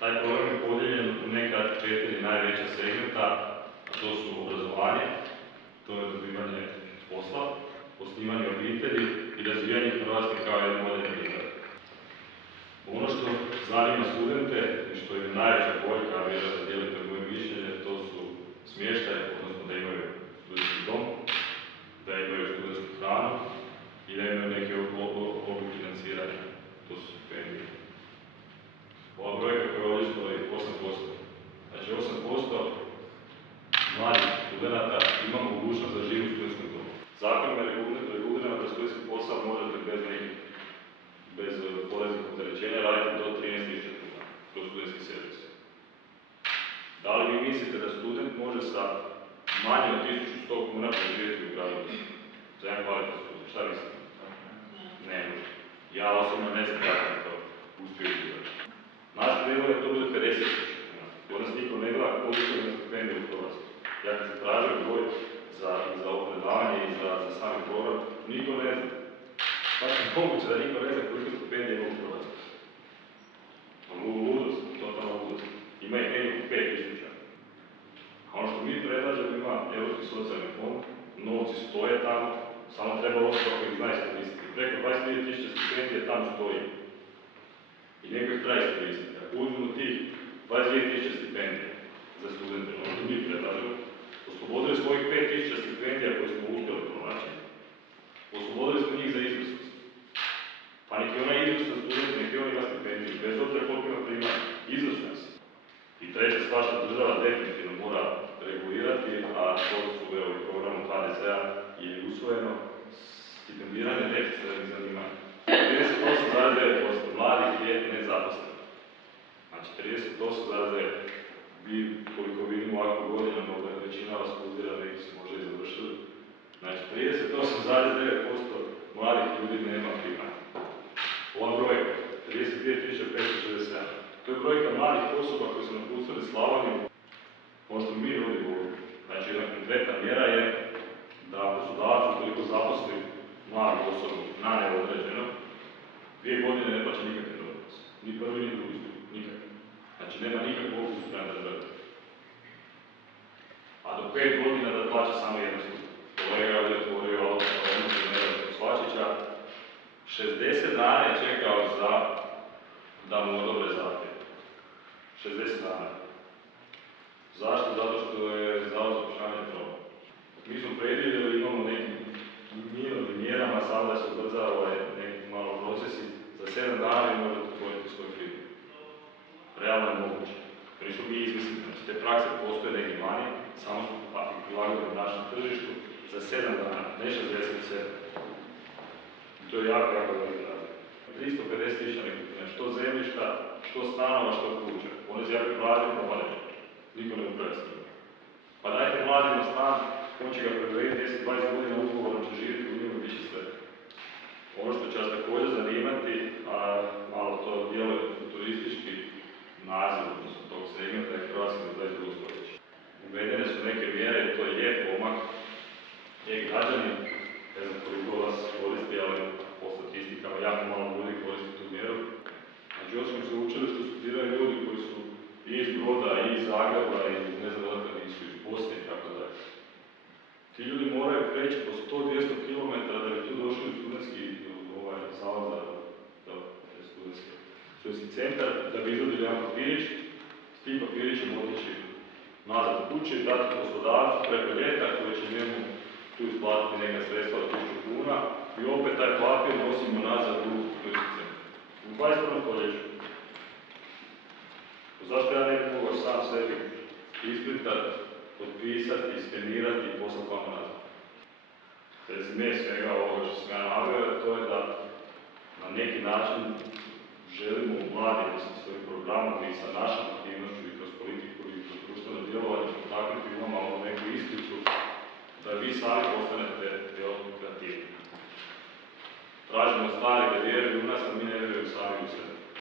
Taj program je podijeljen u neka 4 najveća segmenta, a to su obrazovanje, to je dobivanje posla, osnivanje obitelji i razvijanje Hrvatske kao jedne moderne države. Ono što zanima studente i što je najveća boljka, a vjerojatno dijelite moje mišljenje, to su smještaj, odnosno da imaju studentski dom, da imaju studentsku hranu i da imaju neke oblik financiranja, to su stipendije. Ova brojka koja ovdje stoji, 8%. Znači 8% mladih studenta ima mogućnost da živi u studentskom domu. Zakonom je regulirano da studentski posao možete bez poreznih opterećenja raditi do 13.000 kuna kroz studentski servis. Da li vi mislite da student može sa manje od 1.100 kuna preživjeti u gradu? Za jedan kvalitetan student, šta mislite? Ne može. Ja osobno ne znam kako bi to uspio izgledati. Naš prijedlog je to bude 50.000 kuna. Kod nas niko ne gleda koliko je stipendije u Hrvatskoj. Ja kad se tražio broj za opredavanje i za sami program, niko ne zna. Kako je moguće da niko ne zna koliko stipendije ima u Hrvatskoj? Ludost, totalna ludost. Ima ih negdje 5.000. A ono što mi predlažemo ima Europski socijalni fond, novci stoje tamo, samo treba osoba koji ih zna iskoristiti. Preko 22.000 stipendije tamo stoji. I neko ih treba iskoristiti. Ako uzmemo tih 22.000 stipendija za studente, ono što mi predlažemo, oslobodili smo ovih 5.000 stipendija koje smo uspjeli pronaći, oslobodili smo njih za izvrsnost. Pa neki onaj izvrstan student, neki on ima stipendiju, bez obzira koliko ima primanja, izvrstan si. I treća stvar što država definitivno mora regulirati, a to su u programu HDZ-a i usvojeno, stipendiranje deficitarnih zanimanja. 38,9% mladih je nezaposleno. Znači 38,9%. Vi, koliko vidimo ovako godinama, većina vas studira, neki su možda i završili. Znači 38,9% mladih ljudi nema primanja. Ova brojka, 32.567. To je brojka mladih osoba koji su napustili Slavoniju, ono što mi vodimo ovdje. Znači jedna konkretna mjera je da poslodavac ukoliko zaposli mladu osobu na neodređeno, 2 godine ne plaća nikakve doprinose. Ni prvi, ni drugi stup, nikakve. Znači nema nikakvu obvezu prema državi. A do 5 godina da plaća samo jedan stup. Kolega ovdje otvorio autonomiju Nedjeljka Svačića, 60 dana je čekao da mu odobre zahtjev. 60 dana. Zašto? Zato što je Zavod za zapošljavanje problem. Mi smo predvidjeli, imamo nekim mirovnim mjerama, samo da se ubrza neki malo procesi, za 7 dana vi možete otvoriti svoj firmu. Realno je moguće. To nisu mi izmislili, znači te prakse postoje negdje vani, samo smo prilagodili na našem tržištu za 7 dana, ne 67. I to je jako velik razlog. 350.000 nekretnina, što zemljišta, što stanova, što kuća. One zjavi prazni pomade, niko ne upravlja s njima. Pa dajte mladima stan, on će ga pregledati 10-20 godina ugovorom, će živjeti u njemu i bit će sve. Ono što će vas također zanimati, a malo to djeluje futuristički naziv, odnosno tog segmenta je Hrvatska u 22. stoljeću. Uvedene su neke mjere, to je lijep pomak, e-građani, ne znam koliko vas koristi, ali po statistikama jako malo ljudi koristi tu mjeru. Znači, osim što učilištu studiraju ljudi koji su i iz Broda, i iz Zagreba, i ne znam odakle nisu, iz Bosne i tako dalje. Ti ljudi moraju preći po 100-200 km da bi tu došli u studentski zavod za studentski centar, da bi izvodili jedan papirić, s tim papirićem otići nazad u kući, dati poslodavcu preko ljeta koji će njemu tu isplatiti neka sredstva od 1.000 kuna i opet taj papir nosimo nazad u studentski centar. U 21. stoljeću. Zašto ja ne bi mogao sam sebi isprintati, potpisati, skenirati i poslati vam nazad? Rezime svega ovoga što sam ja naveo, to je da na neki način želimo mladima sa svojim programom i sa našom aktivnošću i kroz politiku i kroz društveno djelovanje potaknuti u vama neku iskricu da vi sami postanete